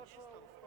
Пожалуйста,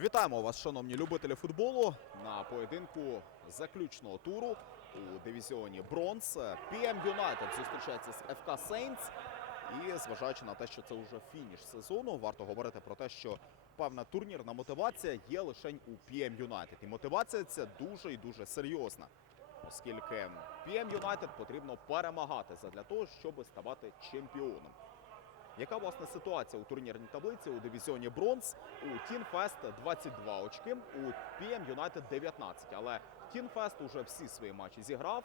Вітаємо вас, шановні любителі футболу, на поєдинку заключного туру у дивізіоні Бронз. PM Юнайтед зустрічається з ФК Сейнтс. І зважаючи на те, що це вже фініш сезону, варто говорити про те, що певна турнірна мотивація є лише у PM Юнайтед. І мотивація ця дуже і дуже серйозна, оскільки PM Юнайтед потрібно перемагати задля того, щоб ставати чемпіоном. Яка власне ситуація у турнірній таблиці у дивізіоні Бронз? У Тінфест 22 очки, у PM Юнайтед 19. Але Тінфест уже всі свої матчі зіграв.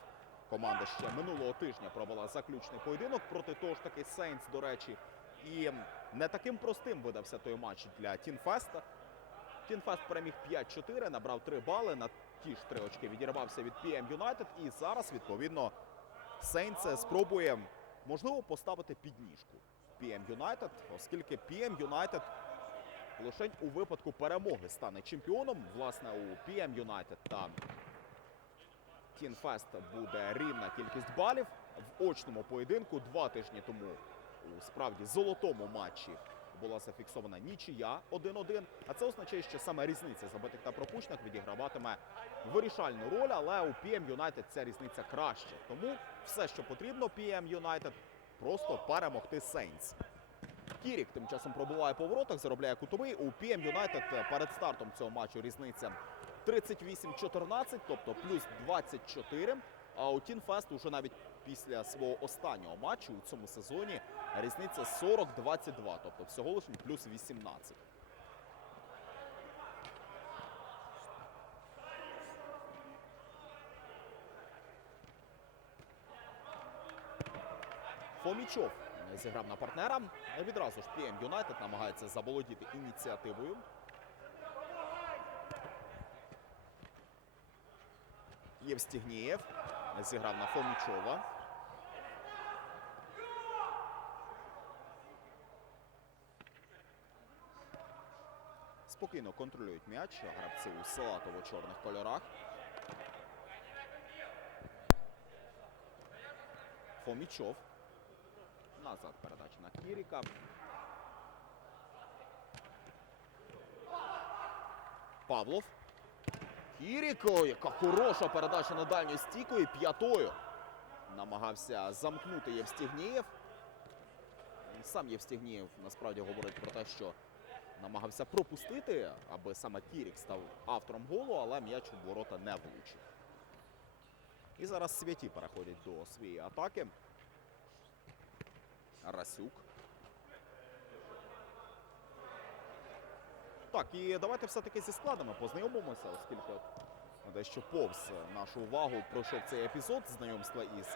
Команда ще минулого тижня провела заключний поєдинок проти того ж таки Сейнс, до речі. І не таким простим видався той матч для Тінфеста. Тінфест переміг 5-4, набрав 3 бали. На ті ж 3 очки відірвався від PM Юнайтед. І зараз, відповідно, Сейнс спробує можливо поставити підніжку. PM Юнайтед, оскільки PM Юнайтед лише у випадку перемоги стане чемпіоном. Власне, у PM Юнайтед та Тінфест буде рівна кількість балів. В очному поєдинку два тижні тому у справді золотому матчі була зафіксована нічия 1-1. А це означає, що саме різниця забитих та пропущених відіграватиме вирішальну роль, але у PM Юнайтед ця різниця краще. Тому все, що потрібно PM Юнайтед, просто перемогти Сейнс. Кірік тим часом пробуває по воротах, заробляє кутовий. У PM Юнайтед перед стартом цього матчу різниця 38-14, тобто плюс 24. А у Тінфест уже навіть після свого останнього матчу у цьому сезоні різниця 40-22, тобто всього лише плюс 18. Фомічов зіграв на партнера. Відразу ж PM Юнайтед намагається заволодіти ініціативою. Євстігнієв зіграв на Фомічова. Спокійно контролюють м'яч гравці у салатово-чорних кольорах. Фомічов. Назад передача на Кіріка. Павлов. Кіріко, яка хороша передача на дальню стійку і п'ятою. Намагався замкнути Євстігнієв. Сам Євстігнієв насправді говорить про те, що намагався пропустити, аби саме Кірік став автором голу, але м'яч у ворота не влучив. І зараз святі переходять до своєї атаки. Расюк. Так, і давайте все-таки зі складами познайомимося, оскільки дещо повз нашу увагу пройшов цей епізод знайомства із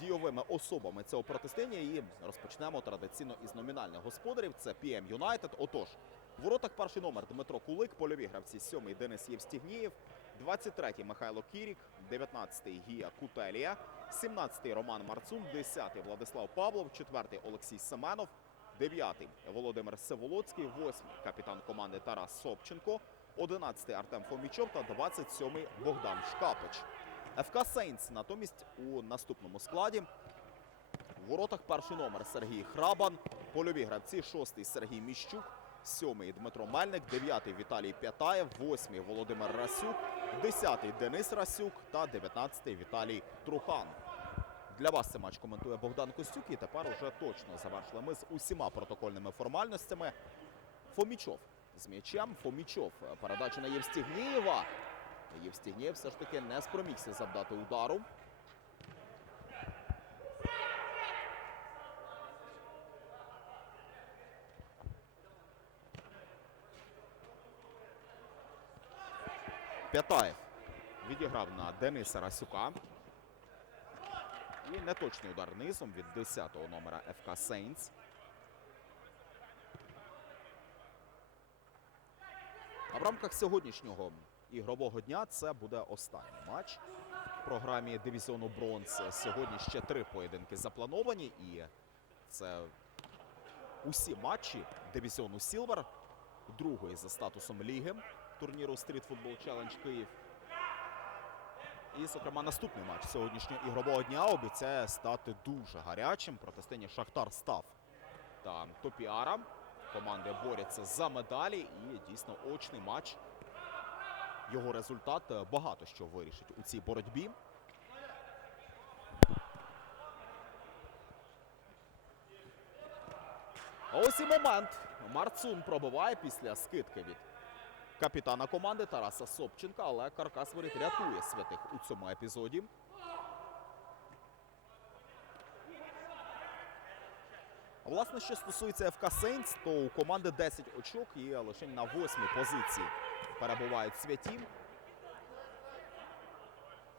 дійовими особами цього протистояння. І розпочнемо традиційно із номінальних господарів. Це PM Юнайтед. Отож, в воротах перший номер Дмитро Кулик, польові гравці сьомий Денис Євстігнієв, 23-й Михайло Кірік, 19-й Гія Кутелія, 17-й Роман Марцун, 10-й Владислав Павлов, 4-й Олексій Семенов, 9-й Володимир Севолоцький, 8-й капітан команди Тарас Собченко, 11-й Артем Фомічов та 27-й Богдан Шкапич. ФК Сейнс натомість у наступному складі. В воротах перший номер Сергій Храбан, польові гравці, 6-й Сергій Міщук, 7-й Дмитро Мельник, 9-й Віталій П'ятаєв, 8-й Володимир Расюк, 10-й Денис Расюк та 19-й Віталій Трухан. Для вас цей матч коментує Богдан Костюк. І тепер уже точно завершили ми з усіма протокольними формальностями. Фомічов з м'ячем. Фомічов. Передача на Євстігнієва. Євстігнієв все ж таки не спромігся завдати удару. П'ятаєв відіграв на Дениса Расюка. І неточний удар низом від 10-го номера ФК Сейнс. А в рамках сьогоднішнього ігрового дня це буде останній матч в програмі дивізіону Бронз. Сьогодні ще три поєдинки заплановані, і це усі матчі дивізіону Сілвер, другої за статусом ліги турніру Street Football Challenge Київ. І, зокрема, наступний матч сьогоднішнього ігрового дня обіцяє стати дуже гарячим. Протистояння Шахтар Став та Топіара. Команди борються за медалі і дійсно очний матч. Його результат багато що вирішить у цій боротьбі. Ось і момент. Марцун пробиває після скидки від капітана команди Тараса Собченка, але Каркас воріт рятує святих у цьому епізоді. Власне, що стосується ФК Сейнс, то у команди 10 очок і лише на восьмій позиції перебувають святі.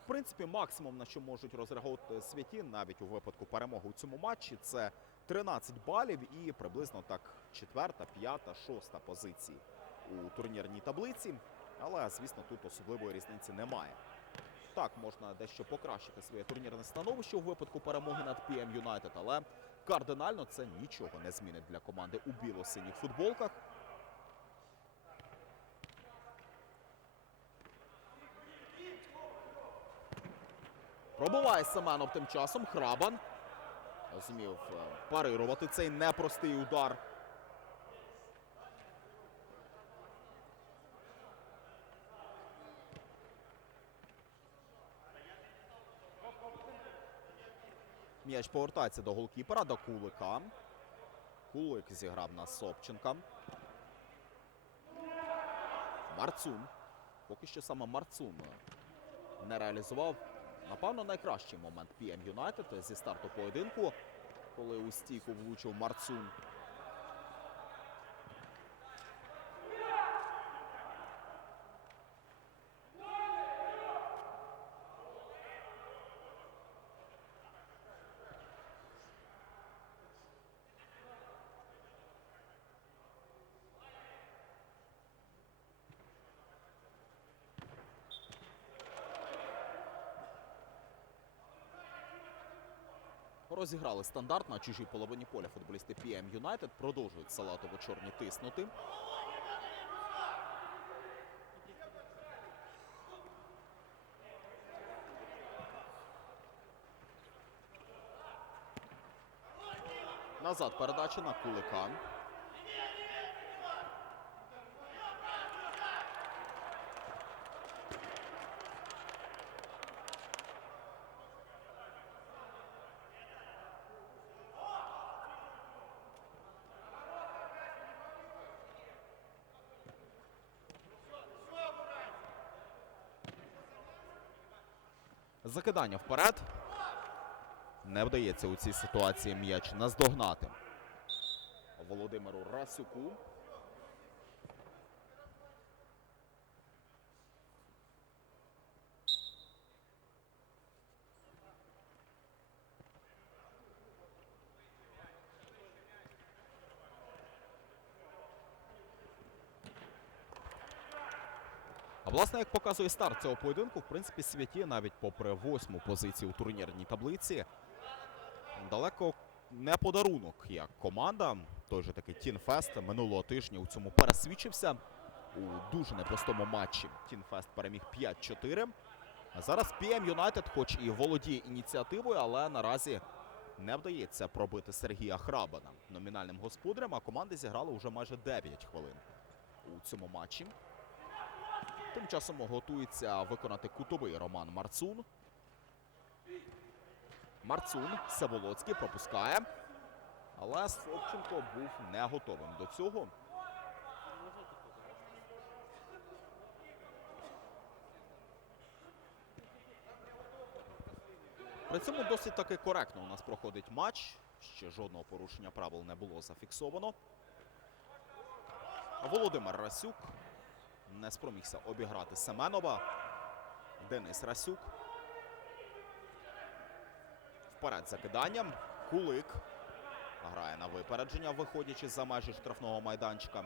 В принципі, максимум, на що можуть розраховувати святі, навіть у випадку перемоги у цьому матчі, це 13 балів і приблизно так четверта, п'ята, шоста позиції у турнірній таблиці. Але, звісно, тут особливої різниці немає. Так, можна дещо покращити своє турнірне становище у випадку перемоги над PM United, але кардинально це нічого не змінить для команди у біло-синіх футболках. Пробиває Семенов тим часом. Храбан зумів е, парирувати цей непростий удар. М'яч повертається до голкіпера, до Кулика. Кулик зіграв на Собченка. Марцун. Поки що саме Марцун не реалізував, напевно, найкращий момент PM United зі старту поєдинку, коли у стійку влучив Марцун. Розіграли стандарт на чужій половині поля футболісти PM United. Продовжують салатово-чорні тиснути. Назад передача на Кулика. Закидання вперед. Не вдається у цій ситуації м'яч наздогнати. Володимиру Расюку. Власне, як показує старт цього поєдинку, в принципі, святі навіть попри восьму позицію у турнірній таблиці, далеко не подарунок як команда. Той же такий Тінфест минулого тижня у цьому пересвідчився у дуже непростому матчі. Тінфест переміг 5-4. А зараз PM United, хоч і володіє ініціативою, але наразі не вдається пробити Сергія Храбана номінальним господарем, а команди зіграли вже майже 9 хвилин у цьому матчі. Тим часом готується виконати кутовий Роман Марцун. Марцун Саволоцький пропускає. Але Собченко був не готовим до цього. При цьому досить таки коректно у нас проходить матч. Ще жодного порушення правил не було зафіксовано. Володимир Расюк не спромігся обіграти Семенова. Денис Расюк. Вперед закиданням. Кулик грає на випередження, виходячи за межі штрафного майданчика.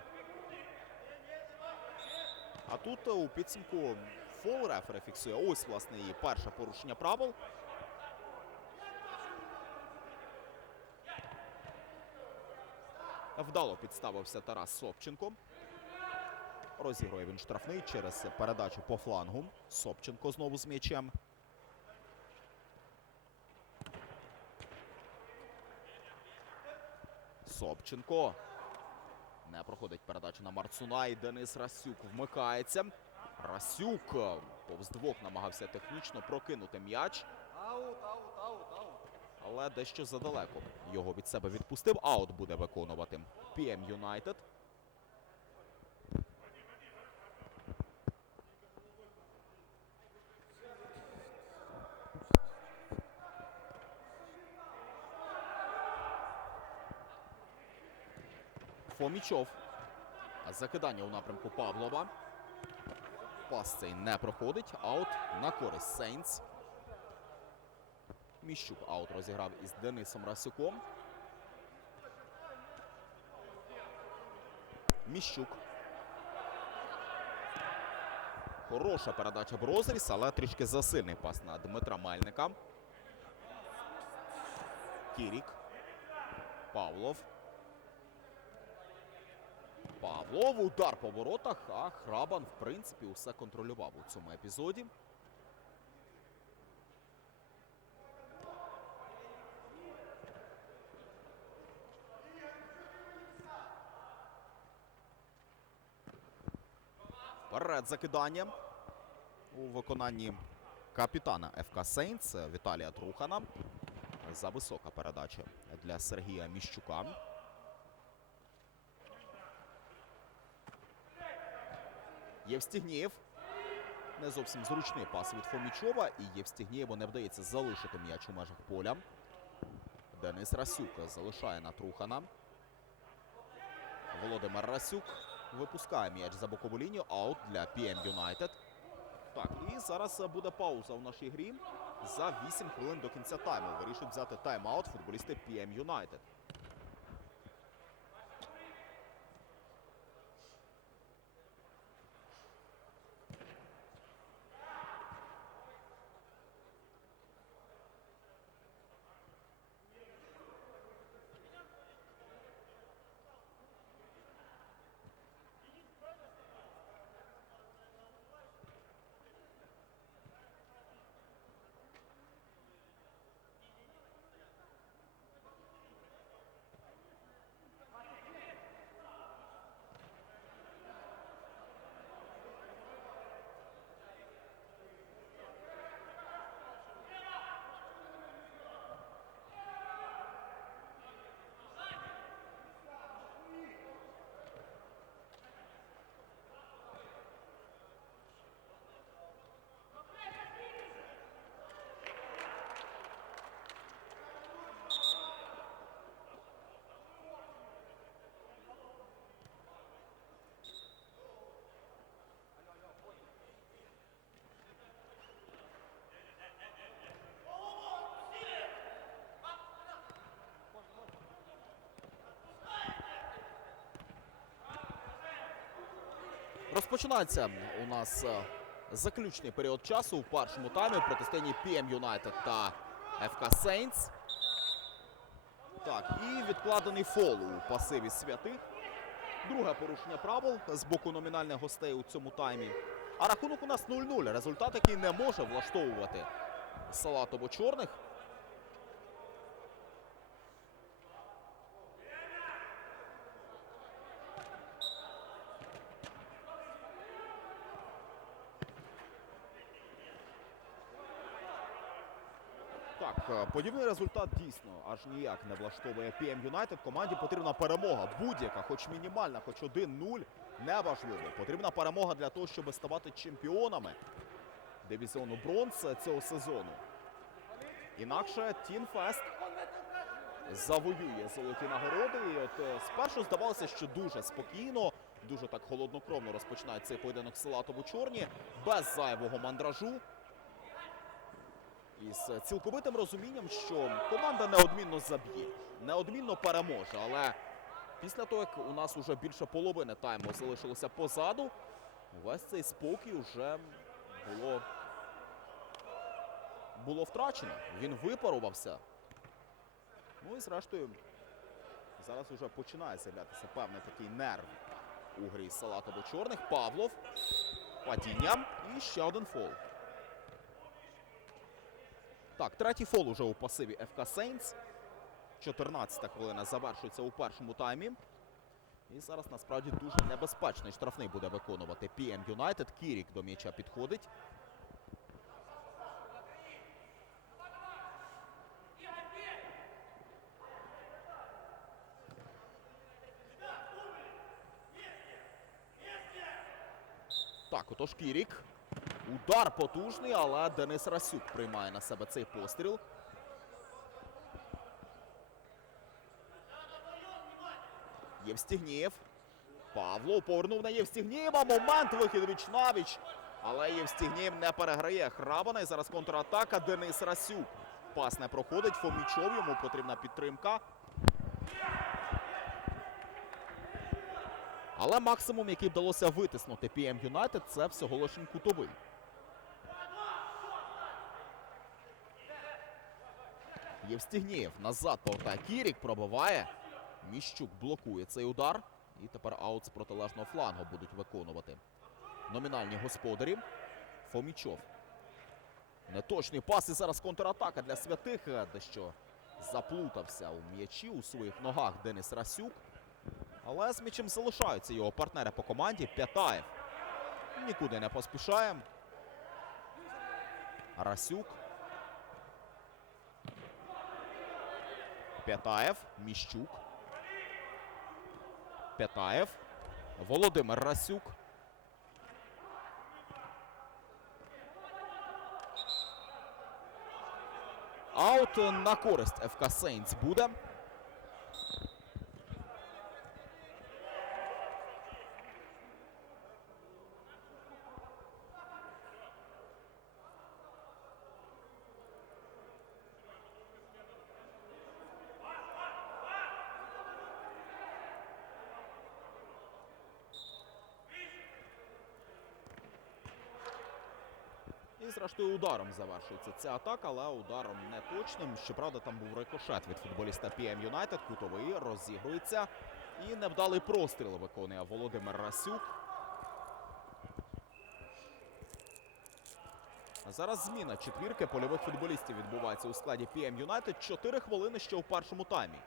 А тут е, у підсумку фол рефери фіксує. Ось, власне, і перше порушення правил. Вдало підставився Тарас Собченко. Розігрує він штрафний через передачу по флангу. Собченко знову з м'ячем. Собченко. Не проходить передача на Марцуна і Денис Расюк вмикається. Расюк повз двох намагався технічно прокинути м'яч, але дещо задалеко. Його від себе відпустив. Аут буде виконувати PM Юнайтед. Фомічов. Закидання у напрямку Павлова. Пас цей не проходить. Аут на користь Сейнс. Міщук аут розіграв із Денисом Расюком. Міщук. Хороша передача в розріз, але трішки засильний пас на Дмитра Мельника. Кірік. Павлов. Павлов удар по воротах, а Храбан, в принципі, усе контролював у цьому епізоді. Вперед закидання у виконанні капітана ФК Сейнс Віталія Трухана. За висока передача для Сергія Міщука. Євстігнєєв. Не зовсім зручний пас від Фомічова. І Євстігнєєву не вдається залишити м'яч у межах поля. Денис Расюк залишає на Трухана. Володимир Расюк випускає м'яч за бокову лінію. Аут для PM Юнайтед. Так, і зараз буде пауза в нашій грі. За 8 хвилин до кінця тайму вирішують взяти тайм-аут футболісти PM Юнайтед. Розпочинається у нас е, заключний період часу у першому таймі в протистоянні PM Юнайтед та ФК Сейнс. Так, і відкладений фол у пасиві святих. Друге порушення правил з боку номінальних гостей у цьому таймі. А рахунок у нас 0-0. Результат, який не може влаштовувати салатово-чорних. Так, подібний результат дійсно аж ніяк не влаштовує PM Юнайтед. Команді потрібна перемога. Будь-яка, хоч мінімальна, хоч 1-0, неважливо. Потрібна перемога для того, щоб ставати чемпіонами дивізіону бронз цього сезону. Інакше Тінфест завоює золоті нагороди. І от е, спершу здавалося, що дуже спокійно, дуже так холоднокровно розпочинають цей поєдинок Салатово-Чорні, без зайвого мандражу. І з цілковитим розумінням, що команда неодмінно заб'є, неодмінно переможе. Але після того, як у нас уже більше половини тайму залишилося позаду, весь цей спокій вже було, було втрачено. Він випарувався. Ну і зрештою, зараз вже починає з'являтися певний такий нерв у грі салатово-чорних. Павлов. Падіння. І ще один фол. Так, третій фол уже у пасиві ФК Сейнс. 14 хвилина завершується у першому таймі. І зараз насправді дуже небезпечний штрафний буде виконувати PM Юнайтед. Кірік до м'яча підходить. Так, отож Кірік. Удар потужний, але Денис Расюк приймає на себе цей постріл. Євстігнєєв. Павло повернув на Євстігнєєва. Момент вихід віч навіч. Але Євстігнєєв не переграє Храбана. І зараз контратака. Денис Расюк. Пас не проходить. Фомічов йому потрібна підтримка. Але максимум, який вдалося витиснути PM Юнайтед, це всього лише кутовий. Євстігнєєв назад повертає Кірік, пробиває. Міщук блокує цей удар. І тепер аут з протилежного флангу будуть виконувати. Номінальні господарі. Фомічов. Неточний пас і зараз контратака для святих. Дещо заплутався у м'ячі у своїх ногах Денис Расюк. Але з м'ячем залишаються його партнери по команді. П'ятаєв. Нікуди не поспішає. Расюк. П'ятаєв. Міщук. П'ятаєв. Володимир Расюк. Аут на користь ФК Сейнс буде. І зрештою ударом завершується ця атака, але ударом не точним. Щоправда, там був рикошет від футболіста PM Юнайтед. Кутовий розігрується. І невдалий простріл виконує Володимир Расюк. Зараз зміна четвірки польових футболістів відбувається у складі PM Юнайтед. Чотири хвилини ще у першому таймі.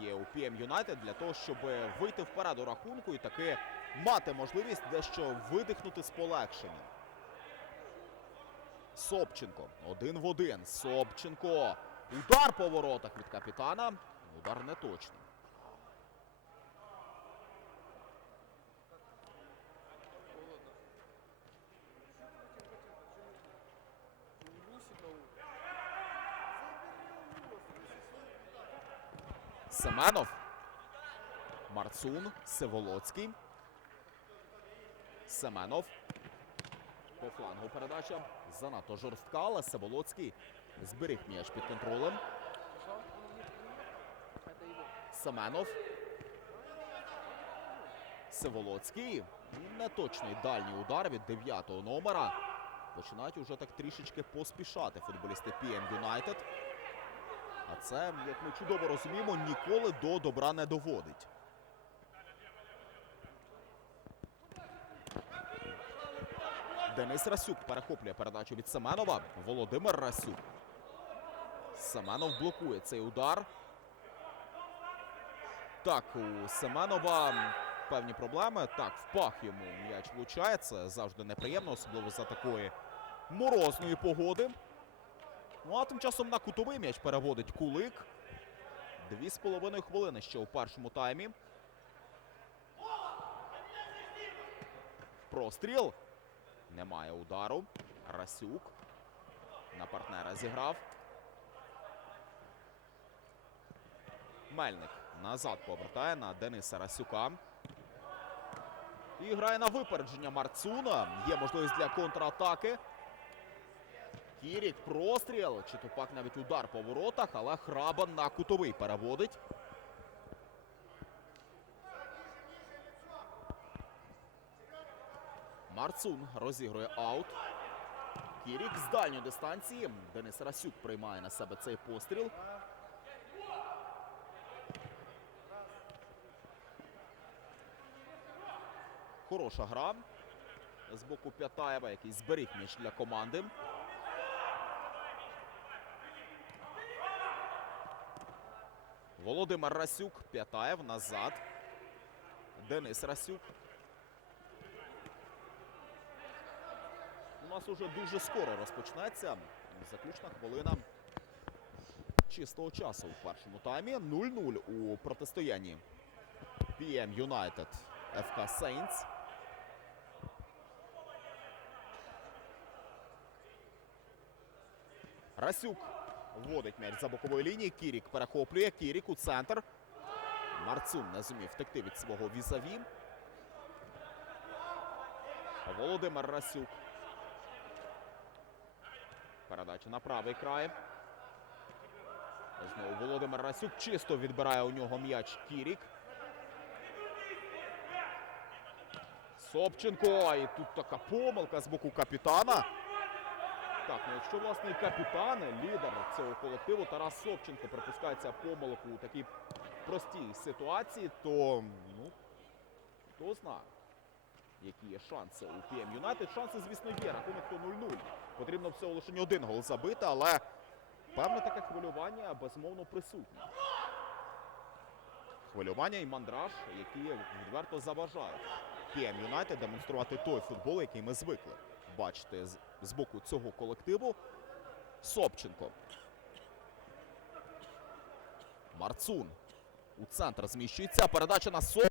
Є у PM Юнайтед для того, щоб вийти вперед у рахунку і таки мати можливість дещо видихнути з полегшенням. Собченко. Один в один. Собченко. Удар по воротах від капітана. Удар не точний. Семенов. Марцун. Севолоцький. Семенов. По флангу передача. Занадто жорстка, але Севолоцький зберіг м'яч під контролем. Семенов. Севолоцький. Неточний дальній удар від дев'ятого номера. Починають уже так трішечки поспішати футболісти PM Юнайтед. А це, як ми чудово розуміємо, ніколи до добра не доводить. Денис Расюк перехоплює передачу від Семенова. Володимир Расюк. Семенов блокує цей удар. Так, у Семенова певні проблеми. Так, в пах йому м'яч влучає. Це завжди неприємно, особливо за такої морозної погоди. Ну а тим часом на кутовий м'яч переводить кулик. Дві з половиною хвилини ще у першому таймі. Простріл. Немає удару. Расюк на партнера зіграв. Мельник назад повертає на Дениса Расюка. І грає на випередження Марцуна. Є можливість для контратаки. Кірік простріл. Чи тупак навіть удар по воротах, але храбан на кутовий переводить. Марцун розігрує аут. Кірік з дальньої дистанції. Денис Расюк приймає на себе цей постріл. Хороша гра з боку П'ятаєва, який зберіг м'яч для команди. Володимир Расюк, П'ятаєв назад. Денис Расюк. У нас уже дуже скоро розпочнеться заключна хвилина чистого часу в першому таймі. 0-0 у протистоянні PM United FK Saints. Расюк вводить м'яч за бокової лінії. Кірік перехоплює. Кірік у центр. Марцун не зумів втекти від свого візаві. Володимир Расюк. Передача на правий край. Знову Володимир Расюк чисто відбирає у нього м'яч Кірік. Собченко. І тут така помилка з боку капітана. Так, ну якщо власне і капітан, лідер цього колективу Тарас Собченко припускається помилку у такій простій ситуації, то ну хто знає, які є шанси у PM Юнайтед. Шанси, звісно, є. Рахунок то 0-0. Потрібно всього лише один гол забити, але певне таке хвилювання безумовно присутнє. Хвилювання і мандраж, які відверто заважають PM Юнайтед демонструвати той футбол, який ми звикли бачити з, боку цього колективу. Собченко. Марцун. У центр зміщується. Передача на Соп.